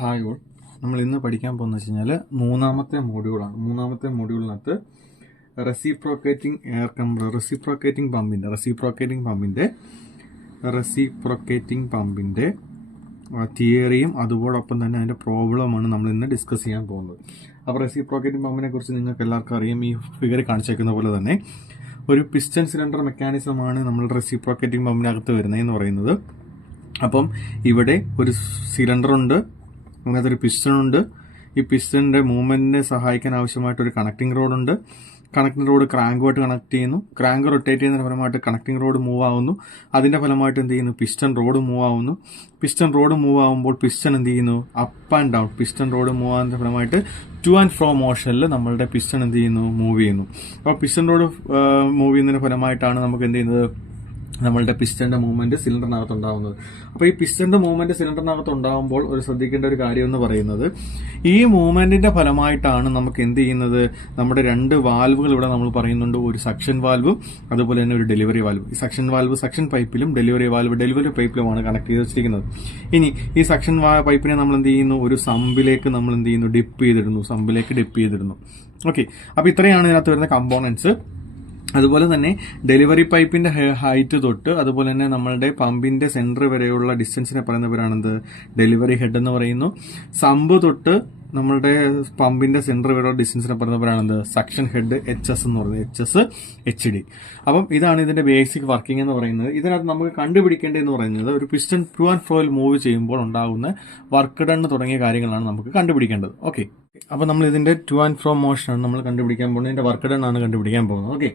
Hi all. നമ്മൾ ഇന്ന് പഠിക്കാൻ പോകുന്നത് വെച്ച് കഴിഞ്ഞാൽ മൂന്നാമത്തെ മോഡ്യൂളാണ്. മൂന്നാമത്തെ മോഡ്യൂളിനകത്ത് റെസിപ്രോക്കേറ്റിംഗ് എയർ റെസിപ്രോക്കേറ്റിംഗ് പമ്പിൻ്റെ തിയറിയും അതോടൊപ്പം തന്നെ അതിൻ്റെ പ്രോബ്ലമാണ് നമ്മൾ ഇന്ന് ഡിസ്കസ് ചെയ്യാൻ പോകുന്നത്. അപ്പോൾ റെസിപ്രോക്കേറ്റിംഗ് പമ്പിനെ കുറിച്ച് നിങ്ങൾക്ക് എല്ലാവർക്കും അറിയാം. ഈ ഫിഗർ കാണിച്ചേക്കുന്ന പോലെ തന്നെ ഒരു പിസ്റ്റൺ സിലിണ്ടർ മെക്കാനിസമാണ് നമ്മൾ റെസിപ്രോക്കേറ്റിംഗ് പമ്പിനകത്ത് വരുന്നതെന്ന് പറയുന്നത്. അപ്പം ഇവിടെ ഒരു സിലിണ്ടർ ഉണ്ട്, അതിനകത്തൊരു പിസ്റ്റൺ ഉണ്ട്. ഈ പിസ്റ്റണിന്റെ മൂവ്മെന്റിനെ സഹായിക്കാൻ ആവശ്യമായിട്ടൊരു കണക്ടിംഗ് റോഡ് ഉണ്ട്. കണക്ടിംഗ് റോഡ് ക്രാങ്കുമായിട്ട് കണക്ട് ചെയ്യുന്നു. ക്രാങ്ക് റൊട്ടേറ്റ് ചെയ്യുന്നതിന്റെ ഫലമായിട്ട് കണക്ടിംഗ് റോഡ് മൂവ് ആവുന്നു. അതിന്റെ ഫലമായിട്ട് എന്ത് ചെയ്യുന്നു? പിസ്റ്റൺ റോഡ് മൂവ് ആവുന്നു. പിസ്റ്റൺ റോഡ് മൂവ് ആവുമ്പോൾ പിസ്റ്റൺ എന്ത് ചെയ്യുന്നു? Up and down. Piston rod move ആവുന്നതിന്റെ ഫലമായിട്ട് ടു ആൻഡ് ഫ്രോ മോഷനിൽ നമ്മളുടെ പിസ്റ്റൺ എന്ത് ചെയ്യുന്നു? മൂവ് ചെയ്യുന്നു. അപ്പോൾ പിസ്റ്റൺ റോഡ് മൂവ് ചെയ്യുന്നതിന്റെ ഫലമായിട്ടാണ് നമുക്ക് എന്ത് ചെയ്യുന്നത്? നമ്മളുടെ പിസ്റ്റന്റെ മൂവ്മെന്റ് സിലിണ്ടറിനകത്ത് ഉണ്ടാവുന്നത്. അപ്പോൾ ഈ പിസ്റ്റന്റെ മൂവ്മെന്റ് സിലിണ്ടറിനകത്ത് ഉണ്ടാകുമ്പോൾ ഒരു ശ്രദ്ധിക്കേണ്ട ഒരു കാര്യം എന്ന് പറയുന്നത്, ഈ മൂവ്മെന്റിന്റെ ഫലമായിട്ടാണ് നമുക്ക് എന്ത് ചെയ്യുന്നത്? നമ്മുടെ രണ്ട് വാൽവുകൾ ഇവിടെ നമ്മൾ പറയുന്നുണ്ട്. ഒരു സക്ഷൻ വാൽവും അതുപോലെ തന്നെ ഒരു ഡെലിവറി വാൽവ്. ഈ സക്ഷൻ വാൽവ് സക്ഷൻ പൈപ്പിലും ഡെലിവറി വാൽവ് ഡെലിവറി പൈപ്പിലുമാണ് കണക്ട് ചെയ്ത് വെച്ചിരിക്കുന്നത്. ഇനി ഈ സക്ഷൻ പൈപ്പിനെ നമ്മൾ എന്ത് ചെയ്യുന്നു? ഒരു സമ്പിലേക്ക് നമ്മൾ എന്ത് ചെയ്യുന്നു? ഡിപ്പ് ചെയ്തിടുന്നു. ഓക്കെ, അപ്പൊ ഇത്രയാണ് ഇതിനകത്ത് വരുന്ന കമ്പോണൻസ്. അതുപോലെ തന്നെ ഡെലിവറി പൈപ്പിന്റെ ഹൈറ്റ് തൊട്ട് അതുപോലെ തന്നെ നമ്മളുടെ പമ്പിന്റെ സെന്റർ വരെയുള്ള ഡിസ്റ്റൻസിനെ പറയുന്ന പേരാണെന്ത്? ഡെലിവറി ഹെഡ് എന്ന് പറയുന്നു. സമ്പ് തൊട്ട് നമ്മളുടെ പമ്പിന്റെ സെന്റർ വരെയുള്ള ഡിസ്റ്റൻസിനെ പറയുന്ന പേരാണെന്ത്? സക്ഷൻ ഹെഡ്, HS എന്ന് പറയുന്നത്. HS, HD. അപ്പം ഇതാണ് ഇതിന്റെ ബേസിക് വർക്കിംഗ് എന്ന് പറയുന്നത്. ഇതിനകത്ത് നമുക്ക് കണ്ടുപിടിക്കേണ്ടതെന്ന് പറയുന്നത്, ഒരു പിസ്റ്റൺ ടു ആൻഡ് ഫ്രോയിൽ മൂവ് ചെയ്യുമ്പോൾ ഉണ്ടാകുന്ന വർക്ക് ഡൺ തുടങ്ങിയ കാര്യങ്ങളാണ് നമുക്ക് കണ്ടുപിടിക്കേണ്ടത്. ഓക്കെ, അപ്പൊ നമ്മൾ ഇതിന്റെ ടു ആൻഡ് ഫ്രോ മോഷനാണ് നമ്മൾ കണ്ടുപിടിക്കാൻ പോകുന്നത്. ഇതിന്റെ വർക്ക് ഡൺ ആണ് കണ്ടുപിടിക്കാൻ പോകുന്നത്. ഓക്കെ,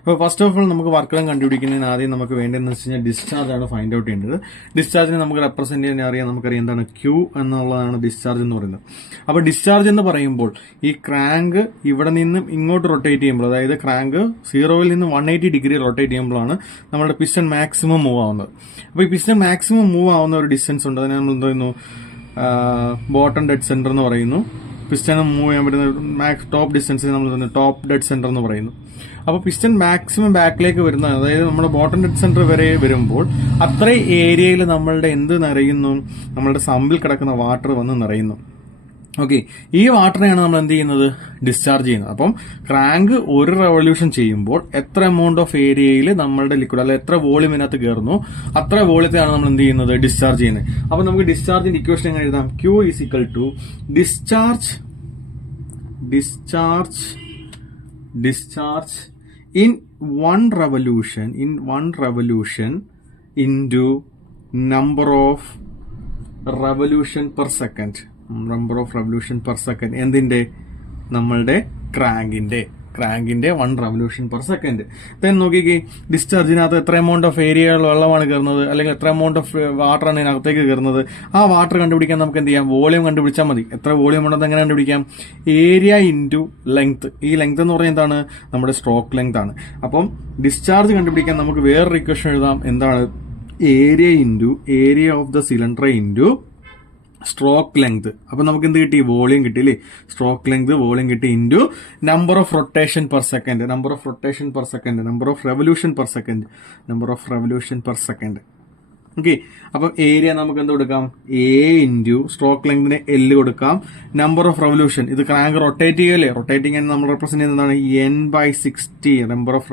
അപ്പോൾ ഫസ്റ്റ് ഓഫ് ഓൾ നമുക്ക് വർക്ക് ഡൺ കണ്ടുപിടിക്കുന്നതിന് ആദ്യം നമുക്ക് വേണ്ടതെന്ന് വെച്ച് കഴിഞ്ഞാൽ ഡിസ്ചാർജ് ആണ് ഫൈൻഡ് ഔട്ട് ചെയ്യേണ്ടത്. ഡിസ്ചാർജിനെ നമുക്ക് റെപ്രസെന്റ് ചെയ്യാൻ നമുക്കറിയാം എന്താണ്? Q എന്നുള്ളതാണ് ഡിസ്ചാർജ് എന്ന് പറയുന്നത്. അപ്പോൾ ഡിസ്ചാർജ് എന്ന് പറയുമ്പോൾ ഈ ക്രാങ്ക് ഇവിടെ നിന്നും ഇങ്ങോട്ട് റൊട്ടേറ്റ് ചെയ്യുമ്പോൾ, അതായത് ക്രാങ്ക് 0-ൽ നിന്ന് 180 ഡിഗ്രി റൊട്ടേറ്റ് ചെയ്യുമ്പോഴാണ് നമ്മുടെ പിസ്റ്റൺ മാക്സിമം മൂവ് ആവുന്നത്. അപ്പോൾ ഈ പിസ്റ്റൺ മാക്സിമം മൂവ് ആവുന്ന ഒരു ഡിസ്റ്റൻസ് ഉണ്ട്. അതിനെ നമ്മൾ എന്ത് പറയുന്നു? ബോട്ടം ഡെഡ് സെന്റർ എന്ന് പറയുന്നു. പിസ്റ്റൺ മൂവ് ചെയ്യാൻ പറ്റുന്ന ടോപ്പ് ഡിസ്റ്റൻസ് നമ്മൾ ടോപ്പ് ഡെഡ് സെന്റർ എന്ന് പറയുന്നു. അപ്പോൾ പിസ്റ്റൺ മാക്സിമം ബാക്കിലേക്ക് വരുന്ന, അതായത് നമ്മുടെ ബോട്ടം ഡെഡ് സെന്റർ വരെ വരുമ്പോൾ അത്രയും ഏരിയയിൽ നമ്മളുടെ എന്ത് നിറയുന്നു? നമ്മളുടെ സമ്പിൽ കിടക്കുന്ന വാട്ടർ വന്ന് നിറയുന്നു. ഓക്കെ, ഈ വാട്ടറിനെയാണ് നമ്മൾ എന്ത് ചെയ്യുന്നത്? ഡിസ്ചാർജ് ചെയ്യുന്നത്. അപ്പം ക്രാങ്ക് ഒരു റെവല്യൂഷൻ ചെയ്യുമ്പോൾ എത്ര എമൗണ്ട് ഓഫ് ഏരിയയിൽ നമ്മളുടെ ലിക്വിഡ്, അല്ലെ എത്ര വോളിയം ഇതിനകത്ത് കയറുന്നു, അത്ര വോളിയത്തെയാണ് നമ്മൾ എന്ത് ചെയ്യുന്നത്? ഡിസ്ചാർജ് ചെയ്യുന്നത്. അപ്പൊ നമുക്ക് ഡിസ്ചാർജിന്റെ ഇക്വേഷൻ എങ്ങനെ എഴുതാം? Q is equal to discharge in one revolution into number of revolution per second. എന്തിന്റെ? നമ്മളുടെ ക്രാങ്കിന്റെ 1 revolution per second. ദെൻ നോക്കിക്കേ, ഡിസ്ചാർജിനകത്ത് എത്ര എമൗണ്ട് ഓഫ് ഏരിയ വെള്ളമാണ് കയറുന്നത്, അല്ലെങ്കിൽ എത്ര എമൗണ്ട് ഓഫ് വാട്ടറാണ് ഇതിനകത്തേക്ക് കയറുന്നത്. ആ വാട്ടർ കണ്ടുപിടിക്കാൻ നമുക്ക് എന്ത് ചെയ്യാം? വോളിയം കണ്ടുപിടിച്ചാൽ മതി. എത്ര വോളിയം ഉണ്ടെന്ന് എങ്ങനെ കണ്ടുപിടിക്കാം? Area into length. ഈ ലെങ്ത് എന്ന് പറഞ്ഞാൽ എന്താണ്? നമ്മുടെ സ്ട്രോക്ക് ലെങ്ത് ആണ്. അപ്പം ഡിസ്ചാർജ് കണ്ടുപിടിക്കാൻ നമുക്ക് വേറൊരു ഇക്വേഷൻ എഴുതാം. എന്താണ്? Area into area of the cylinder into stroke length. അപ്പൊ നമുക്ക് എന്ത് കിട്ടി? വോളിയം കിട്ടി അല്ലേ? സ്ട്രോക്ക് ലെങ്ത്, വോളിയം കിട്ടി, into number of rotation per second. Number of revolution per second. Okay, അപ്പൊ ഏരിയ നമുക്ക് എന്ത് കൊടുക്കാം? A ഇൻറ്റു സ്ട്രോക്ക് ലെങ്തിന് L കൊടുക്കാം. നമ്പർ ഓഫ് റെവല്യൂഷൻ, ഇത് ക്രാങ്ക് റൊട്ടേറ്റ് ചെയ്യല്ലേ? റൊട്ടേറ്റിംഗ് നമ്മൾ റെപ്രസെന്റ് ചെയ്യുന്നതാണ് N/60. Number of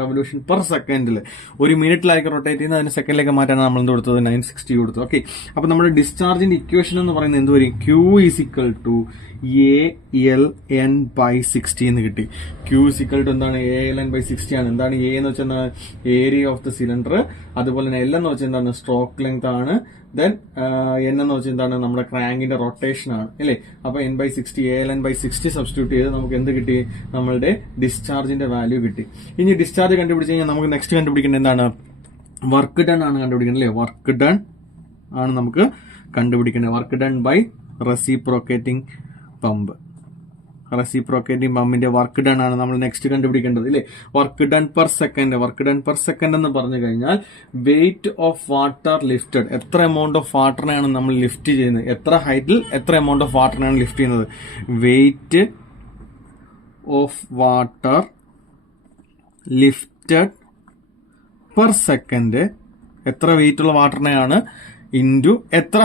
revolution per സെക്കൻഡിൽ. ഒരു മിനിറ്റിലായിരിക്കും റൊട്ടേറ്റ് ചെയ്യുന്നത്, അതിന് സെക്കൻഡിലേക്ക് മാറ്റാനാണ് നമ്മൾ എന്ത് കൊടുത്തത്? 960 കൊടുത്തത്. ഓക്കെ, അപ്പൊ നമ്മുടെ ഡിസ്ചാർജിന്റെ ഇക്വേഷൻ എന്ന് പറയുന്നത് എന്ത് വരും? Q is equal to ALN/60 എന്ന് കിട്ടി. Q ഈസ് ഈക്വൽ ടു എന്താണ്? ALN/60 ആണ്. എന്താണ് A എന്ന് വെച്ചാൽ? Area of the cylinder. അതുപോലെ തന്നെ L എന്ന് വെച്ചാൽ എന്താണ്? സ്ട്രോക്ക് ലെങ്ത് ആണ്. ദെൻ N എന്ന് വെച്ചാൽ എന്താണ്? നമ്മുടെ ക്രാങ്കിന്റെ റൊട്ടേഷൻ ആണ് അല്ലേ? അപ്പൊ N/60 ALN/60 സബ്സ്റ്റിറ്റ്യൂട്ട് ചെയ്ത് നമുക്ക് എന്ത് കിട്ടി? നമ്മളുടെ ഡിസ്ചാർജിന്റെ വാല്യൂ കിട്ടി. ഇനി ഡിസ്ചാർജ് കണ്ടുപിടിച്ച് കഴിഞ്ഞാൽ നമുക്ക് നെക്സ്റ്റ് കണ്ടുപിടിക്കേണ്ടത് എന്താണ്? വർക്ക് ഡൺ ആണ് കണ്ടുപിടിക്കേണ്ടത് അല്ലേ? വർക്ക് ഡൺ ആണ് നമുക്ക് കണ്ടുപിടിക്കേണ്ടത്. വർക്ക് ഡൺ ബൈ റെസിപ്രോക്കേറ്റിംഗ് പമ്പിന്റെ വർക്ക് ഡൺ ആണ് നമ്മൾ നെക്സ്റ്റ് കണ്ടുപിടിക്കേണ്ടത് അല്ലേ? വർക്ക് ഡൺ പെർ സെക്കൻഡ് എന്ന് പറഞ്ഞു കഴിഞ്ഞാൽ വെയിറ്റ് ഓഫ് വാട്ടർ ലിഫ്റ്റഡ്. എത്ര എമൗണ്ട് ഓഫ് വാട്ടറിനെയാണ് നമ്മൾ ലിഫ്റ്റ് ചെയ്യുന്നത്? എത്ര ഹൈറ്റിൽ എത്ര എമൗണ്ട് ഓഫ് വാട്ടറിനെയാണ് ലിഫ്റ്റ് ചെയ്യുന്നത്? Wait of water lifted per second. എത്ര വെയിറ്റ് ഉള്ള വാട്ടറിനെയാണ് ഇൻറ്റു എത്ര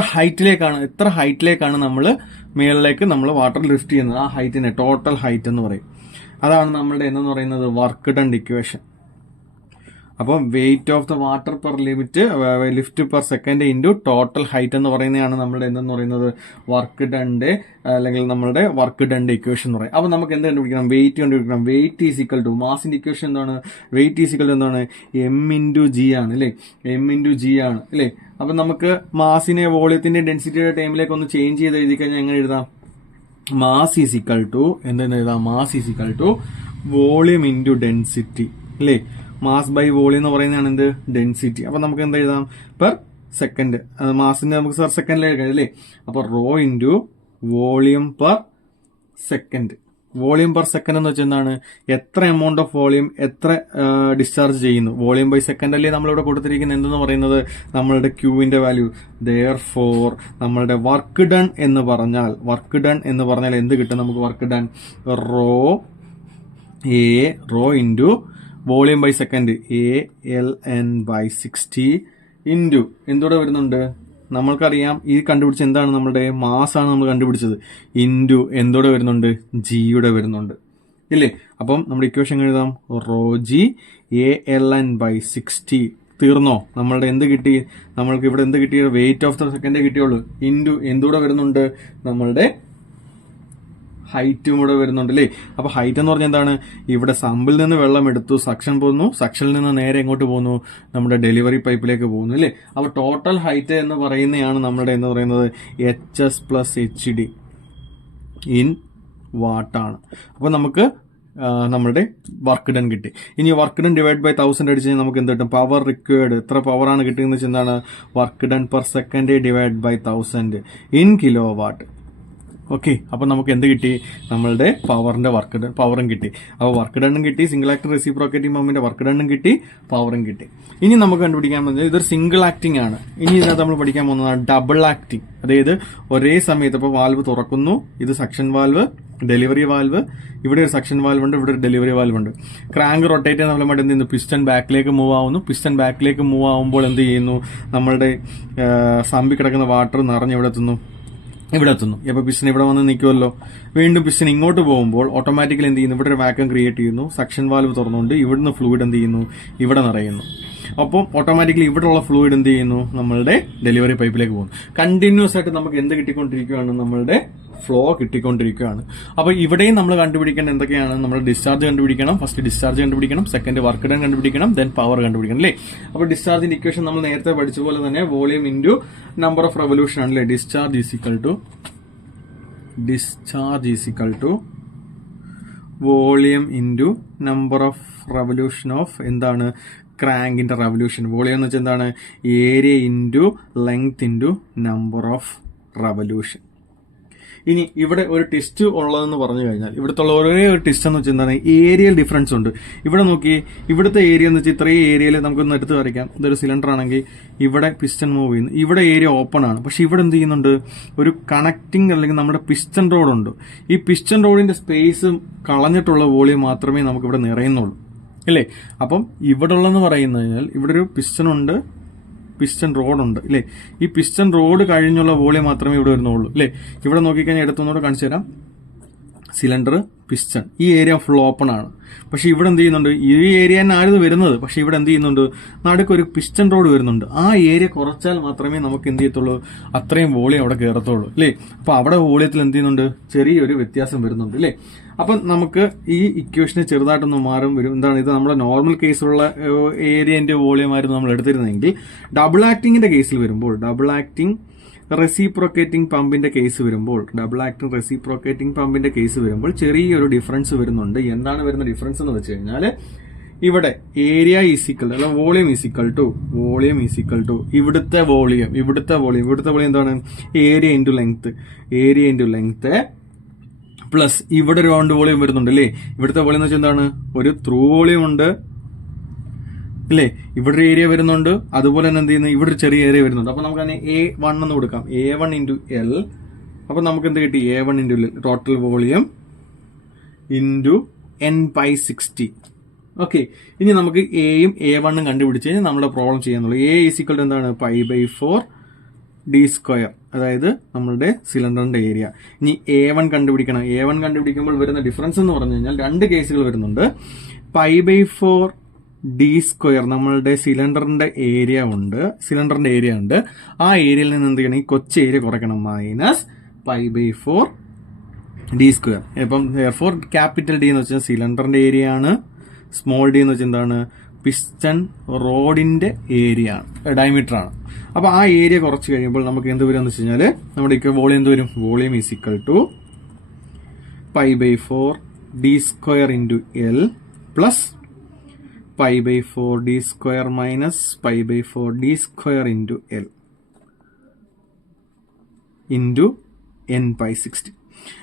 ഹൈറ്റിലേക്കാണ് നമ്മൾ മേളിലേക്ക് നമ്മൾ വാട്ടർ ലിഫ്റ്റ് ചെയ്യുന്നത്, ആ ഹൈറ്റിനെ ടോട്ടൽ ഹൈറ്റ് എന്ന് പറയും. അതാണ് നമ്മളുടെ എന്ന് പറയുന്നത് വർക്ക് ഡൺ ഇക്വേഷൻ. അപ്പം weight of the water per lift per second into total height എന്ന് പറയുന്നതാണ് നമ്മുടെ എന്തെന്ന് പറയുന്നത് വർക്ക് ഡണ്ടെ അല്ലെങ്കിൽ നമ്മളുടെ വർക്ക് ഡണ്ടെ ഇക്വേഷൻ എന്ന് പറയും. അപ്പം നമുക്ക് എന്ത് കണ്ടുപിടിക്കണം? വെയിറ്റ് കണ്ടുപിടിക്കണം. വെയിറ്റ് ഈസ് ഈക്വൽ ടു മാസിന്റെ ഇക്വേഷൻ എന്താണ്? വെയിറ്റ് ഈസ് ഈക്വൽ ടു എന്താണ്? എം ഇൻറ്റു ജി ആണ് അല്ലേ? എം ഇൻറ്റു ജി ആണ് അല്ലേ? അപ്പം നമുക്ക് മാസിനെ വോളിയത്തിന്റെ ഡെൻസിറ്റിയുടെ ടൈമിലേക്ക് ഒന്ന് ചേഞ്ച് ചെയ്ത് എഴുതി കഴിഞ്ഞാൽ എങ്ങനെ എഴുതാം? മാസ് ഈസ് ഈക്വൽ ടു എന്തെന്ന് എഴുതാം? Mass is equal to volume into density അല്ലേ? മാസ് ബൈ വോളിയം എന്ന് പറയുന്നതാണ് എന്ത്? ഡെൻസിറ്റി. അപ്പൊ നമുക്ക് എന്താ എഴുതാം? Per second. മാസിന്റെ നമുക്ക് പെർ സെക്കൻഡിൽ എഴുതാം അല്ലേ? അപ്പൊ rho into volume per second. Volume per second എന്ന് വെച്ചാൽ എന്താണ്? എത്ര എമൗണ്ട് ഓഫ് വോളിയം എത്ര ഡിസ്ചാർജ് ചെയ്യുന്നു. വോളിയം ബൈ സെക്കൻഡ് അല്ലേ നമ്മളിവിടെ കൊടുത്തിരിക്കുന്നത് എന്തെന്ന് പറയുന്നത്? നമ്മളുടെ ക്യൂവിന്റെ വാല്യൂ. ദെയർഫോർ നമ്മളുടെ വർക്ക് ഡൺ എന്ന് പറഞ്ഞാൽ എന്ത് കിട്ടും നമുക്ക്? Work done rho into volume by second ALN/60 into എന്തോടെ വരുന്നുണ്ട്? നമ്മൾക്കറിയാം ഈ കണ്ടുപിടിച്ച എന്താണ്? നമ്മുടെ മാസാണ് നമ്മൾ കണ്ടുപിടിച്ചത്. ഇൻറ്റു എന്തോടെ വരുന്നുണ്ട്? ജിയുടെ വരുന്നുണ്ട് ഇല്ലേ? അപ്പം നമ്മുടെ ഇക്വേഷൻ എഴുതാം. Raw G ALN/60. തീർന്നോ? നമ്മളുടെ എന്ത് കിട്ടി? നമ്മൾക്ക് ഇവിടെ എന്ത് കിട്ടിയ? വെയിറ്റ് ഓഫ് ദ സെക്കൻഡേ കിട്ടിയുള്ളൂ. ഇൻറ്റു എന്തോടെ വരുന്നുണ്ട്? നമ്മളുടെ ഹൈറ്റും കൂടെ വരുന്നുണ്ട് അല്ലേ? അപ്പൊ ഹൈറ്റ് എന്ന് പറഞ്ഞാൽ എന്താണ്? ഇവിടെ സമ്പിൽ നിന്ന് വെള്ളം എടുത്തു, സക്ഷൻ പോകുന്നു, സക്ഷനിൽ നിന്ന് നേരെ എങ്ങോട്ട് പോകുന്നു? നമ്മുടെ ഡെലിവറി പൈപ്പിലേക്ക് പോകുന്നു അല്ലേ? അപ്പൊ ടോട്ടൽ ഹൈറ്റ് എന്ന് പറയുന്നതാണ് നമ്മുടെ എന്ന് പറയുന്നത് HS + HD ഇൻ വാട്ടാണ്. അപ്പൊ നമുക്ക് നമ്മുടെ വർക്ക് ഡൺ കിട്ടി. ഇനി വർക്ക് ഡൺ ഡിവൈഡ് ബൈ 1000 അടിച്ച് കഴിഞ്ഞാൽ നമുക്ക് എന്ത് കിട്ടും? പവർ റിക്വയർഡ് എത്ര പവറാണ് കിട്ടുന്നത് വെച്ചാൽ എന്താണ്? Work done per second divide by 1000 in kilowatt. Okay, അപ്പൊ നമുക്ക് എന്ത് കിട്ടി? നമ്മളുടെ പവറിന്റെ പവറും കിട്ടി. അപ്പൊ വർക്ക് ഡണ്ണും കിട്ടി, സിംഗിൾ ആക്ടിംഗ് റെസിപ്രോക്കേറ്റിംഗ് പമ്പിന്റെ വർക്ക് ഡണ്ണും കിട്ടി, പവറും കിട്ടി. ഇനി നമുക്ക് കണ്ടുപിടിക്കാൻ പോകുന്നത് ഇതൊരു സിംഗിൾ ആക്ടിംഗ് ആണ്. ഇനി ഇതിനകത്ത് നമ്മൾ പഠിക്കാൻ പോകുന്നതാണ് ഡബിൾ ആക്ടിംഗ്. അതായത് ഒരേ സമയത്ത് ഇപ്പോൾ വാൽവ് തുറക്കുന്നു, ഇത് സക്ഷൻ വാൽവ്, ഡെലിവറി വാൽവ്, ഇവിടെ ഒരു സക്ഷൻ വാൽവ് ഉണ്ട്, ഇവിടെ ഒരു ഡെലിവറി വാൽവ് ഉണ്ട്. ക്രാങ്ക് റൊട്ടേറ്റ് ചെയ്യുന്ന ഫലമായിട്ട് എന്ത് ചെയ്യുന്നു? പിസ്റ്റൺ ബാക്കിലേക്ക് മൂവ് ആവുന്നു. പിസ്റ്റൺ ബാക്കിലേക്ക് മൂവ് ആവുമ്പോൾ എന്ത് ചെയ്യുന്നു? നമ്മളുടെ സമ്പി കിടക്കുന്ന വാട്ടർ നിറഞ്ഞ് ഇവിടെ എത്തുന്നു. അപ്പൊ പിസ്റ്റൺ ഇവിടെ വന്ന് നിൽക്കുമല്ലോ. വീണ്ടും പിസ്റ്റൺ ഇങ്ങോട്ട് പോകുമ്പോൾ ഓട്ടോമാറ്റിക്കലി എന്ത് ചെയ്യുന്നു? ഇവിടെ ഒരു വാക്വം ക്രിയേറ്റ് ചെയ്യുന്നു. സക്ഷൻ വാൽവ് തുറന്നുകൊണ്ട് ഇവിടുന്ന് ഫ്ലൂയിഡ് എന്ത് ചെയ്യുന്നു? ഇവിടെ നിറയുന്നു. അപ്പം ഓട്ടോമാറ്റിക്കലി ഇവിടെയുള്ള ഫ്ലൂയിഡ് എന്ത് ചെയ്യുന്നു? നമ്മളുടെ ഡെലിവറി പൈപ്പിലേക്ക് പോകുന്നു. കണ്ടിന്യൂസ് ആയിട്ട് നമുക്ക് എന്ത് കിട്ടിക്കൊണ്ടിരിക്കുകയാണ്? നമ്മളുടെ ഫ്ലോ കിട്ടിക്കൊണ്ടിരിക്കുകയാണ്. അപ്പൊ ഇവിടെയും നമ്മൾ കണ്ടുപിടിക്കേണ്ട എന്തൊക്കെയാണ്? നമ്മൾ ഡിസ്ചാർജ് കണ്ടുപിടിക്കണം. ഫസ്റ്റ് ഡിസ്ചാർജ് കണ്ടുപിടിക്കണം, സെക്കൻഡ് വർക്ക് ഡൺ കണ്ടുപിടിക്കണം, ദെൻ പവർ കണ്ടുപിടിക്കണം അല്ലേ? അപ്പൊ ഡിസ്ചാർജിന്റെ ഇക്വേഷൻ നമ്മൾ നേരത്തെ പഠിച്ച പോലെ തന്നെ volume into number of revolution ആണ് അല്ലേ? Discharge is equal to volume into number of revolution of എന്താണ്? ക്രാങ്കിന്റെ റെവല്യൂഷൻ. വോളിയം എന്ന് വെച്ചാൽ എന്താണ്? Area into length into number of revolution. ഇനി ഇവിടെ ഒരു ടെസ്റ്റ് ഉള്ളതെന്ന് പറഞ്ഞു കഴിഞ്ഞാൽ ഇവിടുത്തെ ഒരേ ഒരു ടെസ്റ്റ് എന്ന് വെച്ചാൽ എന്താണ്? ഏരിയൽ ഡിഫറൻസ് ഉണ്ട്. ഇവിടെ നോക്കി, ഇവിടുത്തെ ഏരിയ എന്ന് വെച്ചാൽ ഇത്രയും ഏരിയയിൽ നമുക്കൊന്ന് എടുത്ത് വരയ്ക്കാം. ഇതൊരു സിലിണ്ടർ ആണെങ്കിൽ ഇവിടെ പിസ്റ്റൺ മൂവ് ചെയ്യുന്നു, ഇവിടെ ഏരിയ ഓപ്പൺ ആണ്. പക്ഷെ ഇവിടെ എന്ത് ചെയ്യുന്നുണ്ട്? ഒരു കണക്റ്റിംഗ് അല്ലെങ്കിൽ നമ്മുടെ പിസ്റ്റൺ റോഡുണ്ട്. ഈ പിസ്റ്റൺ റോഡിന്റെ സ്പേസ് കളഞ്ഞിട്ടുള്ള വോളിയം മാത്രമേ നമുക്ക് ഇവിടെ നിറയുന്നുള്ളൂ അല്ലേ? അപ്പം ഇവിടെ ഉള്ളതെന്ന് പറയുന്നത് കഴിഞ്ഞാൽ ഇവിടെ ഒരു പിസ്റ്റൺ ഉണ്ട്, പിസ്റ്റൺ റോഡുണ്ട് അല്ലേ? ഈ പിസ്റ്റൺ റോഡ് കഴിഞ്ഞുള്ള വോളിയം മാത്രമേ ഇവിടെ വരുന്നുള്ളൂ അല്ലേ? ഇവിടെ നോക്കിക്കഴിഞ്ഞാൽ എടുത്തൊന്നുകൂടെ കാണിച്ചു തരാം. സിലിണ്ടർ, പിസ്റ്റൺ, ഈ ഏരിയ ഫുൾ ഓപ്പൺ ആണ്. പക്ഷെ ഇവിടെ എന്ത് ചെയ്യുന്നുണ്ട്? ഈ ഏരിയ തന്നെ ആയിരുന്നു വരുന്നത്. പക്ഷെ ഇവിടെ എന്ത് ചെയ്യുന്നുണ്ട്? നടുക്കൊരു പിസ്റ്റൺ റോഡ് വരുന്നുണ്ട്. ആ ഏരിയ കുറച്ചാൽ മാത്രമേ നമുക്ക് എന്ത് ചെയ്യത്തുള്ളൂ? അത്രയും വോളിയം അവിടെ കയറത്തുള്ളൂ അല്ലേ? അപ്പൊ അവിടെ വോളിയത്തിൽ എന്ത് ചെയ്യുന്നുണ്ട്? ചെറിയൊരു വ്യത്യാസം വരുന്നുണ്ട് അല്ലേ? അപ്പം നമുക്ക് ഈ ഇക്വേഷന് ചെറുതായിട്ടൊന്ന് വരും. എന്താണ് ഇത്? നമ്മുടെ നോർമൽ കേസിലുള്ള ഏരിയന്റെ വോളിയം ആയിരുന്നു നമ്മൾ എടുത്തിരുന്നെങ്കിൽ, ഡബിൾ ആക്ടിങ്ങിന്റെ കേസിൽ വരുമ്പോൾ, ഡബിൾ ആക്ടിംഗ് റെസിപ്രോക്കേറ്റിംഗ് പമ്പിന്റെ കേസ് വരുമ്പോൾ ചെറിയൊരു ഡിഫറൻസ് വരുന്നുണ്ട്. എന്താണ് വരുന്ന ഡിഫറൻസ് എന്ന് വെച്ച് കഴിഞ്ഞാൽ, ഇവിടെ ഏരിയ ഈസിക്കൽ അല്ല വോളിയം ഈസിക്കൽ ടു ഇവിടുത്തെ വോളിയം എന്താണ്? ഏരിയ ഇൻറ്റു ലെങ്ത് പ്ലസ് ഇവിടെ ഒരു റൗണ്ട് വോളിയം വരുന്നുണ്ട് അല്ലേ? ഇവിടുത്തെ വോളിയം എന്ന് വെച്ചാൽ എന്താണ്? ഒരു ത്രൂ വോളിയം ഉണ്ട് അല്ലേ? ഇവിടെ ഒരു ഏരിയ വരുന്നുണ്ട്, അതുപോലെ തന്നെ എന്ത് ചെയ്യുന്നു? ഇവിടെ ഒരു ചെറിയ ഏരിയ വരുന്നുണ്ട്. അപ്പൊ നമുക്ക് അതിനെ A1 എന്ന് കൊടുക്കാം. A1 into L. അപ്പൊ നമുക്ക് എന്ത് കിട്ടി? A1 into L total volume into N/60. Okay, ഇനി നമുക്ക് എയും A1 കണ്ടുപിടിച്ച് കഴിഞ്ഞാൽ നമ്മുടെ പ്രോബ്ലം ചെയ്യാന്നുള്ളൂ. A ഈസിക്വൽ എന്താണ്? π/4 ഡി സ്ക്വയർ, അതായത് നമ്മളുടെ സിലിണ്ടറിന്റെ ഏരിയ. ഇനി A1 കണ്ടുപിടിക്കണം. A1 കണ്ടുപിടിക്കുമ്പോൾ വരുന്ന ഡിഫറൻസ് എന്ന് പറഞ്ഞു കഴിഞ്ഞാൽ 2 കേസുകൾ വരുന്നുണ്ട്. π/4 ഡി സ്ക്വയർ നമ്മളുടെ സിലിണ്ടറിന്റെ ഏരിയ ഉണ്ട്. ആ ഏരിയയിൽ നിന്ന് എന്ത് ചെയ്യണം, ഈ കൊച്ചു ഏരിയ കുറയ്ക്കണം. Minus π/4 D square. ഇപ്പം ക്യാപിറ്റൽ ഡി എന്ന് വെച്ചാൽ സിലിണ്ടറിന്റെ ഏരിയ ആണ്, സ്മോൾ ഡി എന്ന് വെച്ചാൽ എന്താണ്, പിസ്റ്റൺ റോഡിന്റെ ഏരിയ ആണ്, ഡയമീറ്റർ ആണ്. അപ്പൊ ആ ഏരിയ കുറച്ച് കഴിയുമ്പോൾ നമുക്ക് എന്ത് വരും എന്ന് വെച്ച് കഴിഞ്ഞാൽ നമ്മുടെ വോളിയം എന്ത് വരും, volume is equal to π/4 D square into L plus π/4 D square minus π/4 D square into L into n/60.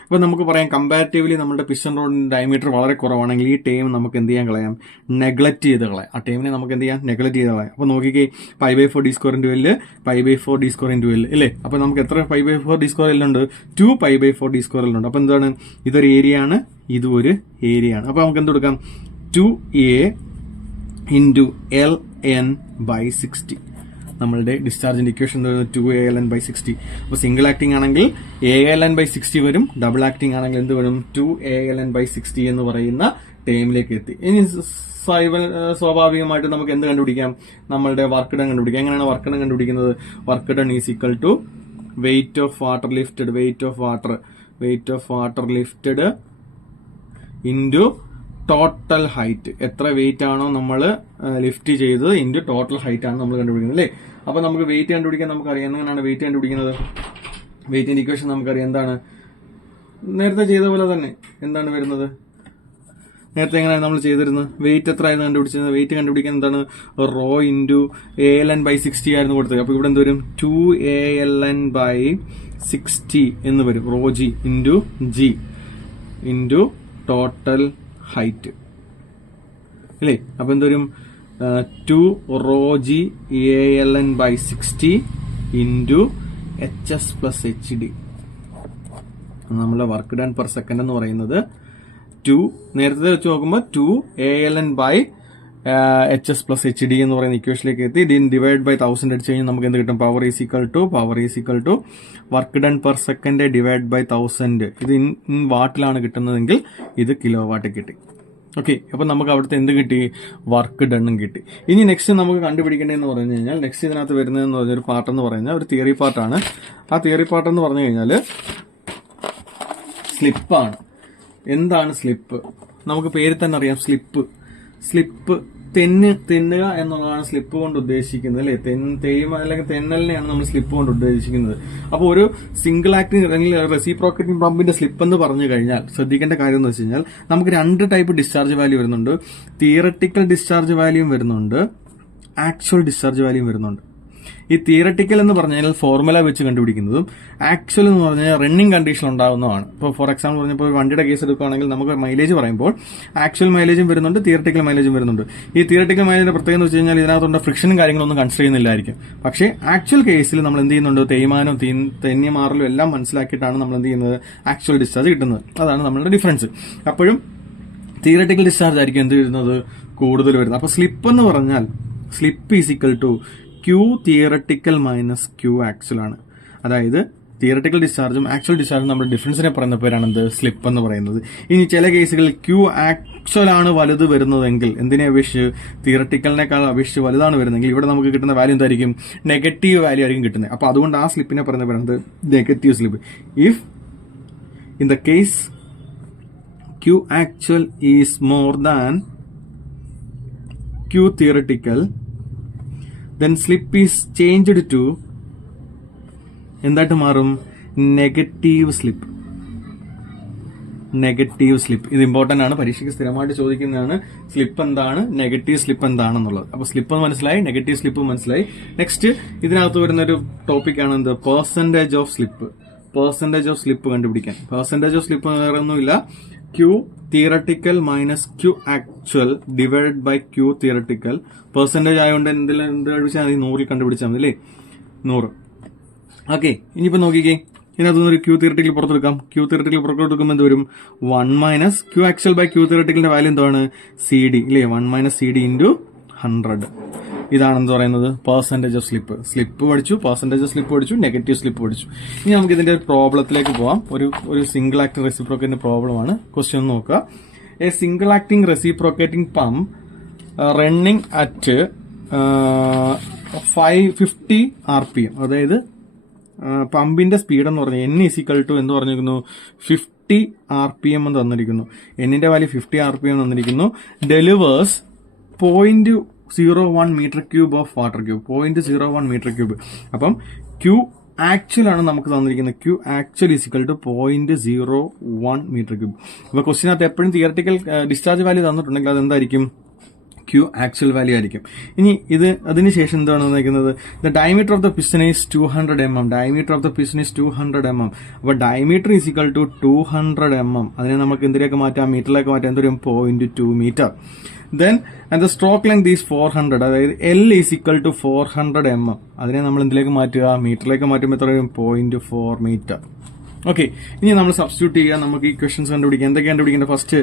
അപ്പൊ നമുക്ക് പറയാം കമ്പാരിറ്റീവ്ലി നമ്മുടെ പിസ്റ്റൺ റോഡിന്റെ ഡയമീറ്റർ വളരെ കുറവാണെങ്കിൽ ഈ ടൈം നമുക്ക് എന്ത് ചെയ്യാൻ കളയാം, നെഗ്ലക്ട് ചെയ്ത് കളയാം. ആ ടൈമിനെ നമുക്ക് എന്ത് ചെയ്യാം, നെഗ്ലക്ട് ചെയ്ത് കളയാം. അപ്പൊ നോക്കിക്കേ, π/4 D square into L, π/4 D square into L ഇല്ലേ. അപ്പൊ നമുക്ക് എത്ര π/4 ഡി സ്ക്വയർ എല്ലുണ്ട്, 2 π/4 ഡി സ്ക്വയർ എല്ലുണ്ട്. അപ്പൊ എന്താണ്, ഇതൊരു ഏരിയ ആണ്, ഇതും ഒരു ഏരിയ ആണ്. അപ്പൊ നമുക്ക് എന്ത് കൊടുക്കാം, 2a ഇൻറ്റു ln/60. നമ്മളുടെ ഡിസ്ചാർജിന്റെ ഇക്വേഷൻ 2a/ln/60. അപ്പൊ സിംഗിൾ ആക്ടിംഗ് ആണെങ്കിൽ a/ln/60 വരും, ഡബിൾ ആക്ടിംഗ് ആണെങ്കിൽ എന്ത് വരും, 2a/ln/60 എന്ന് പറയുന്ന ടേമിലേക്ക് എത്തി. ഇനി സ്വാഭാവികമായിട്ട് നമുക്ക് എന്ത് കണ്ടുപിടിക്കാം, നമ്മളുടെ വർക്ക് ഡൺ കണ്ടുപിടിക്കാം. എങ്ങനെയാണ് വർക്ക് ഡൺ കണ്ടുപിടിക്കുന്നത്, work done is equal to weight of water lifted into total height. എത്ര വെയിറ്റ് ആണോ നമ്മൾ ലിഫ്റ്റ് ചെയ്തത് ഇൻറ്റു ടോട്ടൽ ഹൈറ്റ് ആണ് നമ്മൾ കണ്ടുപിടിക്കുന്നത് അല്ലേ. അപ്പൊ നമുക്ക് വെയിറ്റ് കണ്ടുപിടിക്കാൻ നമുക്കറിയാം. എങ്ങനെയാണ് വെയിറ്റ് കണ്ടുപിടിക്കുന്നത്, വെയിറ്റിന്റെ ഇക്വേഷൻ നമുക്കറിയാം. എന്താണ്, നേരത്തെ ചെയ്ത പോലെ തന്നെ എന്താണ് വരുന്നത്, നേരത്തെ എങ്ങനെയാണ് നമ്മൾ ചെയ്തിരുന്നത്, വെയിറ്റ് എത്ര ആയിരുന്നു കണ്ടുപിടിച്ചത്, വെയിറ്റ് കണ്ടുപിടിക്കാൻ എന്താണ്, റോ ഇൻറ്റു ALN/60 ആയിരുന്നു കൊടുത്തത്. അപ്പൊ ഇവിടെ എന്ത് വരും, 2ALN/60 എന്ന് വരും, raw G into G into total height അല്ലേ. അപ്പൊ എന്തോരും, 2 raw G ALN/60 into HS plus HD. നമ്മളെ വർക്ക് ഡൺ പെർ സെക്കൻഡ് എന്ന് പറയുന്നത് 2, നേരത്തെ വെച്ച് നോക്കുമ്പോൾ 2 ALN/HS പ്ലസ് HD എന്ന് പറയുന്ന ഇക്വേഷനിലേക്ക് എത്തി. ഡിവൈഡ് ബൈ 1000 അടിച്ച് കഴിഞ്ഞാൽ നമുക്ക് എന്ത് കിട്ടും, power is equal to work done per second divide by 1000. ഇത് ഇൻ വാട്ടിലാണ് കിട്ടുന്നതെങ്കിൽ ഇത് കിലോ വാട്ട് കിട്ടി. ഓക്കെ, അപ്പൊ നമുക്ക് അവിടുത്തെ എന്ത് കിട്ടി, വർക്ക് ഡണ്ണും കിട്ടി. ഇനി നെക്സ്റ്റ് നമുക്ക് കണ്ടുപിടിക്കേണ്ടതെന്ന് പറഞ്ഞു കഴിഞ്ഞാൽ, നെക്സ്റ്റ് ഇതിനകത്ത് വരുന്നതെന്ന് പറഞ്ഞൊരു പാർട്ട് എന്ന് പറഞ്ഞാൽ ഒരു തിയറി പാർട്ടാണ്. ആ തിയറി പാർട്ട് എന്ന് പറഞ്ഞു കഴിഞ്ഞാൽ സ്ലിപ്പാണ്. എന്താണ് സ്ലിപ്പ്, നമുക്ക് പേര് തന്നെ അറിയാം. സ്ലിപ്പ് തെന്നുക എന്നുള്ളതാണ് സ്ലിപ്പ് കൊണ്ട് ഉദ്ദേശിക്കുന്നത് അല്ലെ. തേയ്മ അല്ലെങ്കിൽ തെന്നലിനെയാണ് നമ്മൾ സ്ലിപ്പ് കൊണ്ട് ഉദ്ദേശിക്കുന്നത്. അപ്പോൾ ഒരു സിംഗിൾ ആക്ടിംഗ് അല്ലെങ്കിൽ റെസിപ്രോക്കേറ്റിംഗ് പമ്പിന്റെ സ്ലിപ്പ് എന്ന് പറഞ്ഞു കഴിഞ്ഞാൽ ശ്രദ്ധിക്കേണ്ട കാര്യം എന്ന് വെച്ച് കഴിഞ്ഞാൽ നമുക്ക് 2 ടൈപ്പ് ഡിസ്ചാർജ് വാല്യൂ വരുന്നുണ്ട്. തിയറട്ടിക്കൽ ഡിസ്ചാർജ് വാല്യൂം വരുന്നുണ്ട്, ആക്ച്വൽ ഡിസ്ചാർജ് വാല്യൂം വരുന്നുണ്ട്. ഈ തിയറട്ടിക്കൽ എന്ന് പറഞ്ഞാൽ ഫോർമുല വെച്ച് കണ്ടുപിടിക്കുന്നതും ആക്ച്വൽ എന്ന് പറഞ്ഞാൽ റണ്ണിങ് കണ്ടീഷൻ ഉണ്ടാകുന്നതാണ്. ഇപ്പോൾ ഫോർ എക്സാമ്പിൾ പറഞ്ഞപ്പോൾ വണ്ടിയുടെ കേസ് എടുക്കുകയാണെങ്കിൽ നമുക്ക് മൈലേജ് പറയുമ്പോൾ ആക്ച്വൽ മൈലേജും വരുന്നുണ്ട്, തിയറട്ടിക്കൽ മൈലേജും വരുന്നുണ്ട്. ഈ തിയറട്ടിക്കൽ മൈലേജിന്റെ പ്രത്യേകത എന്ന് വെച്ച് കഴിഞ്ഞാൽ ഇതിനകത്തുള്ള ഫ്രിക്ഷനും കാര്യങ്ങളൊന്നും കൺസിഡർ ചെയ്യുന്നില്ലായിരിക്കും. പക്ഷേ ആക്ച്വൽ കേസിൽ നമ്മൾ എന്ത് ചെയ്യുന്നുണ്ട്, തേയ്മാനവും തെന്നിമാറലും എല്ലാം മനസ്സിലാക്കിയിട്ടാണ് നമ്മൾ എന്ത് ചെയ്യുന്നത്, ആക്ച്വൽ ഡിസ്ചാർജ് കിട്ടുന്നത്. അതാണ് നമ്മളുടെ ഡിഫറൻസ്. അപ്പോഴും തിയറട്ടിക്കൽ ഡിസ്ചാർജ് ആയിരിക്കും എന്ത് വരുന്നത്, കൂടുതൽ വരുന്നത്. അപ്പോൾ സ്ലിപ്പ് എന്ന് പറഞ്ഞാൽ slip is equal to Q theoretical minus Q actual ആണ്. അതായത് തിയറട്ടിക്കൽ ഡിസ്ചാർജും ആക്ച്വൽ ഡിസ്ചാർജും നമ്മുടെ ഡിഫറൻസിനെ പറയുന്ന പേരാണ് എന്ത്, സ്ലിപ്പ് എന്ന് പറയുന്നത്. ഇനി ചില കേസുകളിൽ Q ആക്ച്വൽ ആണ് വലുത് വരുന്നതെങ്കിൽ, എന്തിനെ അപേക്ഷിച്ച്, തിയറട്ടിക്കലിനേക്കാൾ അപേക്ഷിച്ച് വലുതാണ് വരുന്നതെങ്കിൽ ഇവിടെ നമുക്ക് കിട്ടുന്ന വാല്യൂ എന്തായിരിക്കും, നെഗറ്റീവ് വാല്യൂ ആയിരിക്കും കിട്ടുന്നത്. അപ്പോൾ അതുകൊണ്ട് ആ സ്ലിപ്പിനെ പറയുന്ന പേരാണ് negative slip. If in the case Q actual is more than Q theoretical, then slip is changed to എന്തായിട്ട് മാറും, നെഗറ്റീവ് സ്ലിപ്പ്. ഇത് ഇമ്പോർട്ടന്റ് ആണ്, പരീക്ഷയ്ക്ക് സ്ഥിരമായിട്ട് ചോദിക്കുന്നതാണ്. സ്ലിപ്പ് എന്താണ്, നെഗറ്റീവ് സ്ലിപ്പ് എന്താണെന്നുള്ളത്. അപ്പൊ സ്ലിപ്പ് മനസ്സിലായി, നെഗറ്റീവ് സ്ലിപ്പ് മനസ്സിലായി. നെക്സ്റ്റ് ഇതിനകത്ത് വരുന്ന ഒരു ടോപ്പിക്കാണ് എന്ത്, പെർസെന്റേജ് ഓഫ് സ്ലിപ്പ് കണ്ടുപിടിക്കാൻ. പെർസെന്റേജ് ഓഫ് സ്ലിപ്പ് വേറെ ഒന്നുമില്ല, Q theoretical minus Q actual divide by Q theoretical. Percentage ആയതുകൊണ്ട് എന്ത് കണ്ടുപിടിച്ചാൽ മതി, 100 കണ്ടുപിടിച്ചാൽ മതി അല്ലേ, 100. ഓക്കെ, ഇനിയിപ്പോ നോക്കിക്കേ, ഇതിനകത്തുനിന്ന് ഒരു Q തിയറട്ടിക്കൽ പുറത്തെടുക്കാം. Q തിയറട്ടിക്കൽ പുറത്തെടുക്കുമ്പോൾ എന്ത് വരും, 1 minus Q actual by Q തിയറട്ടിക്കലിന്റെ വാല്യൂ എന്താണ്, CD ഇല്ലേ, 1 മൈനസ് CD ഇൻറ്റു 100. ഇതാണെന്ന് പറയുന്നത് പെർസെൻറ്റേജ് ഓഫ് സ്ലിപ്പ് പഠിച്ചു, പെർസെൻറ്റേജ് ഓഫ് സ്ലിപ്പ് പഠിച്ചു, നെഗറ്റീവ് സ്ലിപ്പ് പഠിച്ചു. ഇനി നമുക്ക് ഇതിന്റെ ഒരു പ്രോബ്ലത്തിലേക്ക് പോവാം. ഒരു സിംഗിൾ ആക്ടിംഗ് റെസിപ്രോക്കേറ്റിംഗ് പ്രോബ്ലമാണ്. ക്വസ്റ്റ്യൻ നോക്കുക. A single acting reciprocating pump running at 550 RPM. അതായത് പമ്പിന്റെ സ്പീഡ് എന്ന് പറഞ്ഞാൽ N = എന്ന് പറഞ്ഞിരിക്കുന്നു 50 RPM എന്ന് തന്നിരിക്കുന്നു. എന്നിന്റെ വാല്യൂ 50 RPM തന്നിരിക്കുന്നു. Delivers 0.01 metre cube of water cube. 0.01 metre cube. അപ്പം Q ആക്ച്വൽ ആണ് നമുക്ക് തന്നിരിക്കുന്നത്. Q actual = 0.01 metre cube. അപ്പൊ ക്വസ്റ്റിനകത്ത് എപ്പോഴും തിയററ്റിക്കൽ ഡിസ്ചാർജ് വാല്യൂ തന്നിട്ടുണ്ടെങ്കിൽ അതെന്തായിരിക്കും? Q ആക്ച്വൽ വാല്യൂ ആയിരിക്കും. ഇനി അതിനുശേഷം എന്താണ് വന്നിരിക്കുന്നത്? The diameter of the piston is 200 mm. Diameter of the piston is 200 mm. അപ്പൊ ഡയമീറ്റർ = 200 mm. അതിനെ നമുക്ക് എന്തിലേക്ക് മാറ്റാം? മീറ്ററിലേക്ക് മാറ്റാം. എന്തൊരു 0.2 metre. Then and the stroke length is 400. അതായത് L = 400 mm. അതിനെ നമ്മൾ എന്തിലേക്ക് മാറ്റുക? മീറ്ററിലേക്ക് മാറ്റുമ്പോൾ എത്ര വരും? 0.4 മീറ്റർ. ഓക്കെ, ഇനി നമ്മൾ സബ്സ്റ്റിറ്റ്യൂട്ട് ചെയ്യുക. നമുക്ക് ഇക്വേഷൻസ് കണ്ടുപിടിക്കാം. എന്തൊക്കെ കണ്ടുപിടിക്കേണ്ടത്? ഫസ്റ്റ്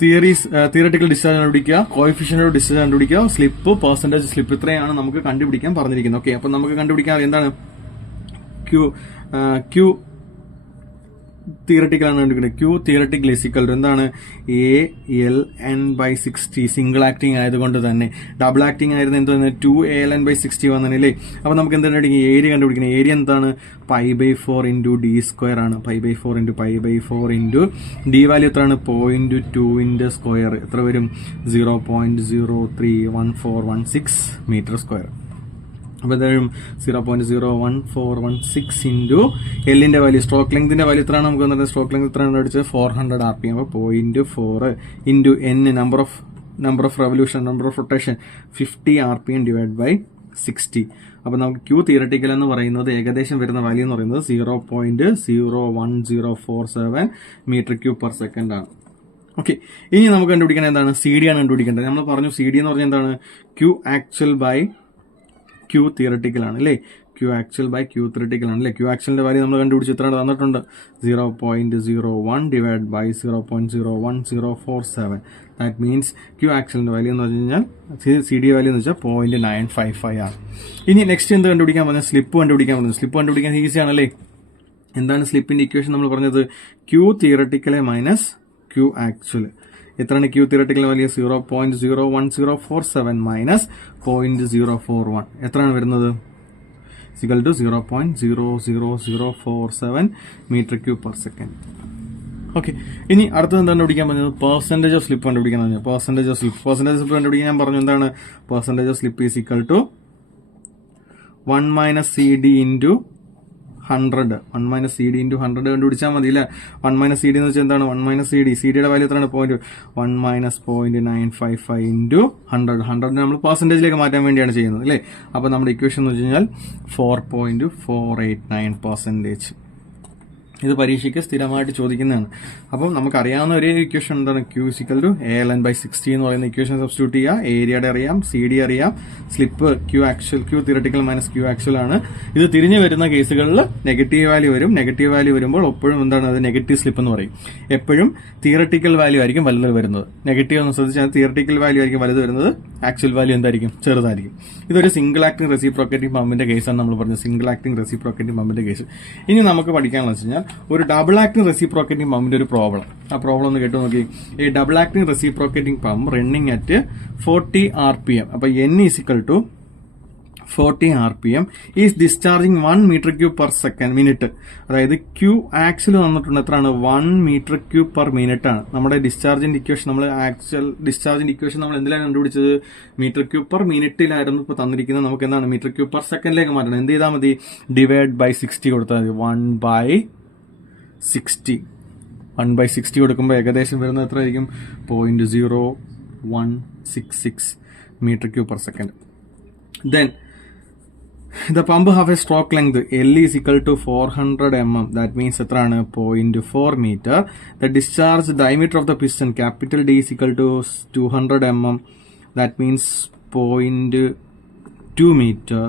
തിയററ്റിക്കൽ ഡിസ്ചാർജ് കണ്ടുപിടിക്കുക, കോഎഫിഷ്യന്റ് ഓഫ് ഡിസ്ചാർജ് കണ്ടുപിടിക്കുക, സ്ലിപ്പ്, പെർസെന്റേജ് സ്ലിപ്പ്, ഇത്രയാണ് നമുക്ക് കണ്ടുപിടിക്കാൻ പറഞ്ഞിരിക്കുന്നത്. ഓക്കെ, അപ്പൊ നമുക്ക് കണ്ടുപിടിക്കാൻ എന്താണ്? Q തിയററ്റിക്കൽ ആണ് കണ്ടുപിടിക്കുന്നത്. Q തിയററ്റിക്കൽ = എന്താണ്? ALN/60. സിംഗിൾ ആക്ടിംഗ് ആയതുകൊണ്ട് തന്നെ. ഡബിൾ ആക്ടിംഗ് ആയിരുന്നു എന്താണ്? 2ALN/60 വന്നല്ലേ. അപ്പൊ നമുക്ക് എന്താണ് ഏരിയ കണ്ടുപിടിക്കുന്നത്? ഏരിയ എന്താണ്? π/4 × d² ആണ്. π/4 d വാല്യൂ എത്രയാണ്? 0.2 സ്ക്വയർ. എത്ര വരും? 0.031416 മീറ്റർ സ്ക്വയർ. അപ്പൊ എന്തായാലും 0.01416 × എല്ലിന്റെ വാല്യൂ, സ്ട്രോക്ക് ലെങ്തിന്റെ വാല്യൂ എത്രയാണ് നമുക്ക് വന്നത്? സ്ട്രോക്ക് ലെങ്ത് എത്രയാണ് അടിച്ചത്? 400 RPM. അപ്പൊ 0.4 × N number of revolution, number of rotation 50 RPM / 60. അപ്പൊ നമുക്ക് Q തിയററ്റിക്കൽ എന്ന് പറയുന്നത് ഏകദേശം വരുന്ന വാല്യൂ എന്ന് പറയുന്നത് 0.01047 മീറ്റർ ക്യൂബ് പെർ സെക്കൻഡ് ആണ്. ഓക്കെ, ഇനി നമുക്ക് കണ്ടുപിടിക്കേണ്ടത് എന്താണ്? CD ആണ് കണ്ടുപിടിക്കേണ്ടത്. നമ്മൾ പറഞ്ഞു CD എന്ന് പറഞ്ഞാൽ എന്താണ്? Q ആക്ച്വൽ / Q തിയററ്റിക്കൽ ആണ് അല്ലേ. Q ആക്ച്വൽ / Q തിയററ്റിക്കൽ ആണ് അല്ലേ. Q ആക്ച്വലിന്റെ വാല്യൂ നമ്മൾ കണ്ടുപിടിച്ച് എത്ര തന്നിട്ടുണ്ട്? 0.01 / 0.01047. ദാറ്റ് മീൻസ് Q ആക്ച്വലിന്റെ വാല്യൂ എന്ന് പറഞ്ഞു കഴിഞ്ഞാൽ CD വാല്യൂ എന്ന് വെച്ചാൽ 0.955 ആണ്. ഇനി നെക്സ്റ്റ് എന്ത് കണ്ടുപിടിക്കാൻ പറഞ്ഞാൽ? സ്ലിപ്പ് കണ്ടുപിടിക്കാൻ പറഞ്ഞു. സ്ലിപ്പ് കണ്ടുപിടിക്കാൻ ഈസി ആണല്ലേ. എന്താണ് സ്ലിപ്പിന്റെ ഇക്വേഷൻ നമ്മൾ പറഞ്ഞത്? Q theoretical - Q actual. എത്രയാണ് Q തിയററ്റിക്കൽ വാല്യൂ? 0.01047 - 0.041. എത്രയാണ് വരുന്നത്? = 0.00047 metre cube per second. Okay, ഇനി അടുത്തത് എന്താണ് കണ്ടുപിടിക്കാൻ പറഞ്ഞത്? പെർസെന്റേജ് ഓഫ് സ്ലിപ്പ് കണ്ടുപിടിക്കാൻ പറഞ്ഞു. പെർസെന്റേജ് ഓഫ് സ്ലിപ്പ് കണ്ടുപിടിക്കാൻ ഞാൻ പറഞ്ഞു. എന്താണ്? Percentage of slip = 1 - CD × 100. 1 - CD × 100 കണ്ടുപിടിച്ചാൽ മതി അല്ലേ. 1 - CD എന്ന് വെച്ചാൽ എന്താണ്? 1 - CD. CDയുടെ വാല്യൂ എത്രയാണ്? 1 - 0.955 × 100. 100 നമ്മൾ പെർസെന്റേജിലേക്ക് മാറ്റാൻ വേണ്ടിയാണ് ചെയ്യുന്നത് അല്ലേ. അപ്പൊ നമ്മുടെ ഇക്വേഷൻ എന്ന് വെച്ച് കഴിഞ്ഞാൽ 4.489%. ഇത് പരീക്ഷയ്ക്ക് സ്ഥിരമായിട്ട് ചോദിക്കുന്നതാണ്. അപ്പം നമുക്കറിയാവുന്ന ഒരേ ഇക്വേഷൻ എന്താണ്? Q = ALN/60 എന്ന് പറയുന്ന ഇക്വേഷൻ സബ്സ്റ്റിറ്റ്യൂട്ട് ചെയ്യുക. ഏരിയയുടെ അറിയാം, CD അറിയാം, slip Q theoretical - Q actual ആണ്. ഇത് തിരിഞ്ഞു വരുന്ന കേസുകളിൽ നെഗറ്റീവ് വാല്യൂ വരും. നെഗറ്റീവ് വാല്യൂ വരുമ്പോൾ എപ്പോഴും എന്താണ്? അത് നെഗറ്റീവ് സ്ലിപ്പ് എന്ന് പറയും. എപ്പോഴും തിയററ്റിക്കൽ വാല്യൂ ആയിരിക്കും വലുത് വരുന്നത്. നെഗറ്റീവ് എന്ന് ശ്രദ്ധിച്ചാൽ തിയററ്റിക്കൽ വാല്യൂ ആയിരിക്കും വലുത് വരുന്നത്. ആക്ച്വൽ വാല്യൂ എന്തായിരിക്കും? ചെറുതായിരിക്കും. ഇതൊരു സിംഗിൾ ആക്ടിംഗ് റെസിപ്രോക്കേറ്റിംഗ് പമ്പിന്റെ കേസാണ് നമ്മൾ പറഞ്ഞത്. സിംഗിൾ ആക്ടിംഗ് റെസിപ്രോക്കേറ്റിംഗ് പമ്പിന്റെ കേസ്. ഇനി നമുക്ക് പഠിക്കാനുള്ള വെച്ച് കഴിഞ്ഞാൽ ഒരു ഡബിൾ ആക്ടിംഗ് റെസിപ്രോക്കേറ്റിംഗ് പമ്പിന്റെ ഒരു പ്രോബ്ലം. ആ പ്രോബ്ലം ഒന്ന് കേട്ടു നോക്കി. ഈ double acting reciprocating pump running at 40 RPM. അപ്പൊ N = 40 RPM ഈസ് discharging 1 metre cube per second minute. അതായത് Q ആക്ച്വൽ തന്നിട്ടുണ്ട് എത്രയാണ്? 1 മീറ്റർ ക്യൂബ് പെർ മിനിറ്റ് ആണ്. നമ്മുടെ ഡിസ്ചാർജിന്റെ ഇക്വേഷൻ നമ്മൾ എന്തിലാണ് കണ്ടുപിടിച്ചത്? മീറ്റർ ക്യൂബ് പെർ മിനിറ്റിലായിരുന്നു ഇപ്പൊ തന്നിരിക്കുന്നത്. നമുക്ക് എന്താണ്? മീറ്റർ ക്യൂബ് പെർ സെക്കൻഡിലേക്ക് മാറ്റണം. എന്ത് ചെയ്താൽ മതി? /60 കൊടുത്താൽ മതി. 1/60 കൊടുക്കുമ്പോൾ ഏകദേശം വരുന്നത് എത്രയായിരിക്കും? 0.0166 metre cube per second. Then the pump have a stroke length L = 400 mm. That means എത്രയാണ്? 0.4 meter. The discharge diameter of the piston capital D is equal to 200 mm. That means 0.2 meter.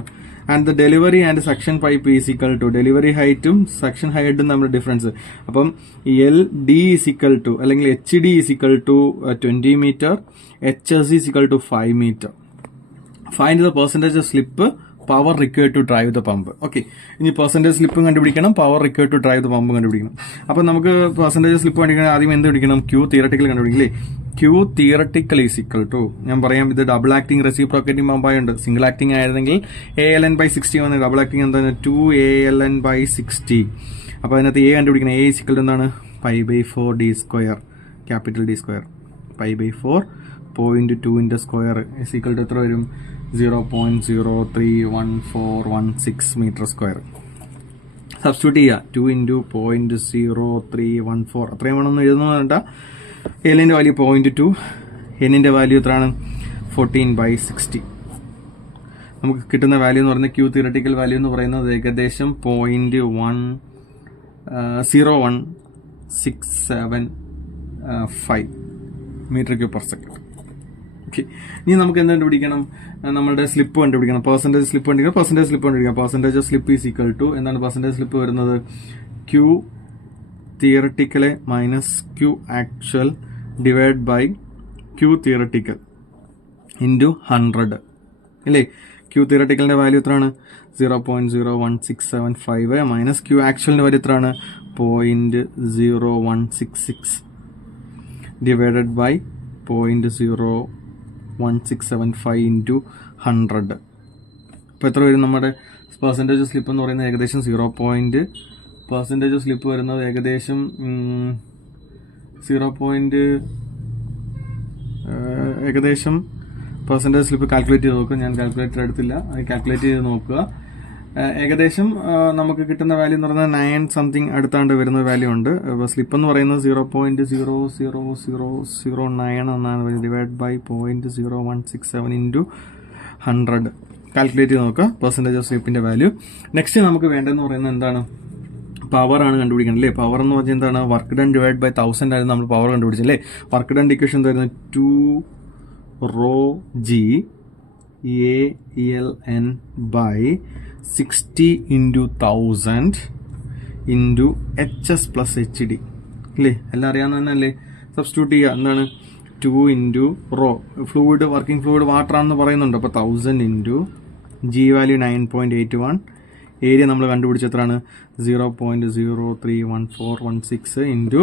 And the delivery and section pipe is equal to delivery ഹൈറ്റും section ഹൈറ്റും തമ്മിൽ difference. അപ്പം L D is equal to അല്ലെങ്കിൽ H D is equal to 20 meter, H S is equal to 5 meter. Find the percentage of slip power required to drive the pump. Okay, ഇനി percentage സ്ലിപ്പും കണ്ടുപിടിക്കണം, power required to drive the പമ്പും കണ്ടുപിടിക്കണം. അപ്പൊ നമുക്ക് percentage slip കണ്ടുപിടിക്കണം, ആദ്യം എന്ത് പിടിക്കണം? ക്യൂ തിയറട്ടിക്കൽ കണ്ടുപിടിക്കില്ലേ? Q theoretical is equal to, ഞാൻ പറയാം, ഇത് ഡബിൾ ആക്ടിംഗ് റെസിപ്രോക്കേറ്റിംഗ് പമ്പായുണ്ട്. സിംഗിൾ ആക്ടിംഗ് ആയിരുന്നെങ്കിൽ ALN/60 വന്ന് ഡബിൾ ആക്ടിംഗ് എന്താണ് 2ALN/60. അപ്പൊ അതിനകത്ത് എ കണ്ടുപിടിക്കണം. എ ഈസ് ഈക്വൽ ടു എന്താണ്? π/4 d², capital D². π/4 0.2 square is equal to എത്ര വരും? 0.031416 മീറ്റർ സ്ക്വയർ. സബ്സ്റ്റിറ്റ്യൂട്ട് ചെയ്യുക. 2 × 0.0314 അത്രയും വേണമെന്ന് എഴുതുന്നതുകൊണ്ട് എല്ലിന്റെ വാല്യൂ 0.2, എന്നിന്റെ വാല്യൂ എത്രയാണ്? 14/60. നമുക്ക് കിട്ടുന്ന വാല്യൂ എന്ന് പറയുന്നത് ക്യൂ തിയറട്ടിക്കൽ വാല്യൂ എന്ന് പറയുന്നത് ഏകദേശം 0.01675 meter cube per second. Okay, ഇനി നമുക്ക് എന്ത് കണ്ടുപിടിക്കണം? നമ്മുടെ സ്ലിപ്പ് കണ്ടുപിടിക്കണം. പെർസെന്റേജ് സ്ലിപ്പ് കണ്ടുപിടിക്കണം. Percentage of slip is equal to എന്താണ്? പെർസെന്റേജ് സ്ലിപ്പ് വരുന്നത് Q theoretical minus Q actual divide by Q theoretical into 100 അല്ലേ? ക്യൂ തിയറട്ടിക്കലിന്റെ വാല്യൂ എത്രയാണ്? 0.01675 മൈനസ് ക്യൂ ആക്ച്വലിന്റെ വാല്യൂ എത്രയാണ്? 0.0166 ഡിവൈഡഡ് ബൈ 0.01675 ഇൻറ്റു 100. അപ്പോൾ എത്ര വരും? നമ്മുടെ പെർസെൻറ്റേജ് സ്ലിപ്പ് എന്ന് പറയുന്നത് ഏകദേശം പെർസെൻറ്റേജ് സ്ലിപ്പ് വരുന്നത് ഏകദേശം പെർസെൻറ്റേജ് സ്ലിപ്പ് കാൽക്കുലേറ്റ് ചെയ്ത് നോക്കുക. ഞാൻ കാൽക്കുലേറ്റർ എടുത്തില്ല, അത് കാൽക്കുലേറ്റ് ചെയ്ത് നോക്കുക. ഏകദേശം നമുക്ക് കിട്ടുന്ന വാല്യൂ എന്ന് പറയുന്നത് 9 സംതിങ് അടുത്താണ്ട് വരുന്ന വാല്യൂ ഉണ്ട്. സ്ലിപ്പ് എന്ന് പറയുന്നത് 0.00009 എന്നാണ് ഡിവൈഡ് ബൈ 0.0167 ഇൻറ്റു 100 കാൽക്കുലേറ്റ് ചെയ്ത് നോക്കുക പെർസെൻറ്റേജ് ഓഫ് സ്ലിപ്പിന്റെ വാല്യൂ. നെക്സ്റ്റ് നമുക്ക് വേണ്ടതെന്ന് പറയുന്നത് എന്താണ്? പവർ ആണ് കണ്ടുപിടിക്കണം അല്ലേ? പവർ എന്ന് പറഞ്ഞാൽ എന്താണ്? വർക്ക് ഡൺ ഡിവൈഡ് ബൈ 1000 ആയിരുന്നു നമ്മൾ പവർ കണ്ടുപിടിച്ചല്ലേ? വർക്ക് ഡൺ ഇക്വേഷൻ എന്തായിരുന്നു? 2ρg ALN/60 into 1000 into HS plus HD അല്ലേ? എല്ലാം അറിയാവുന്ന തന്നെ അല്ലേ? സബ്സ്റ്റിറ്റ്യൂട്ട് ചെയ്യുക. എന്താണ്? 2 into raw fluid, working fluid water ആണെന്ന് പറയുന്നുണ്ട്. അപ്പോൾ 1000 ഇൻറ്റു G വാല്യൂ 9.81, ഏരിയ നമ്മൾ കണ്ടുപിടിച്ചെത്രാണ്? 0.0311416 into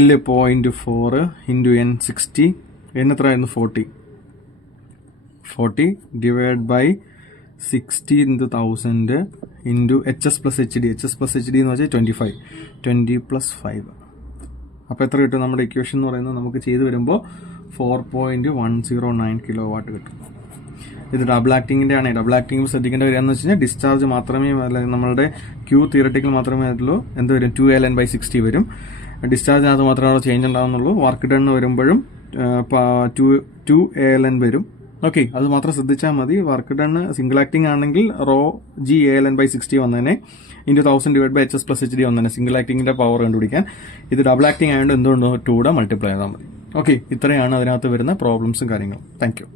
L 0.4 into N 60, N എത്രയായിരുന്നു? 40 divide by 60 into 1000 into HS plus HD എന്ന് വെച്ചാൽ 25, 20 + 5. അപ്പോൾ എത്ര കിട്ടും? നമ്മുടെ ഇക്വേഷൻ എന്ന് പറയുന്നത് നമുക്ക് ചെയ്ത് വരുമ്പോൾ 4.109 kW കിട്ടും. ഇത് ഡബിൾ ആക്ടിങ്ങിന്റെ ആണ്. ഡബിൾ ആക്ടിംഗ് ശ്രദ്ധിക്കേണ്ട കാര്യമെന്ന് വെച്ച് കഴിഞ്ഞാൽ ഡിസ്ചാർജ് മാത്രമേ, നമ്മളുടെ ക്യൂ തിയറട്ടിക്കൽ മാത്രമേ ആയിട്ടുള്ളൂ. എന്ത് വരും? 2ALN/60 വരും. ഡിസ്ചാർജിനകത്ത് മാത്രമേ ചേഞ്ച് ഉണ്ടാകുന്നുള്ളൂ. വർക്ക് ഡൺ വരുമ്പോഴും 2ALN വരും. ഓക്കെ, അത് മാത്രം ശ്രദ്ധിച്ചാൽ മതി. വർക്ക് ഡൺ സിംഗിൾ ആക്ടിംഗ് ആണെങ്കിൽ ρg ALN/60 വന്നതിനെ into 1000 divide by HS plus HD വന്നതിനെ സിംഗിൾ ആക്ടിങ്ങിന്റെ പവർ കണ്ടുപിടിക്കാൻ. ഇത് ഡബിൾ ആക്ടിംഗ് ആയതുകൊണ്ട് എന്തുകൊണ്ട് 2 മൾട്ടിപ്ലൈ ചെയ്താൽ മതി. ഓക്കെ, ഇത്രയാണ് അതിനകത്ത് വരുന്ന പ്രോബ്ലംസും കാര്യങ്ങളും. Thank you.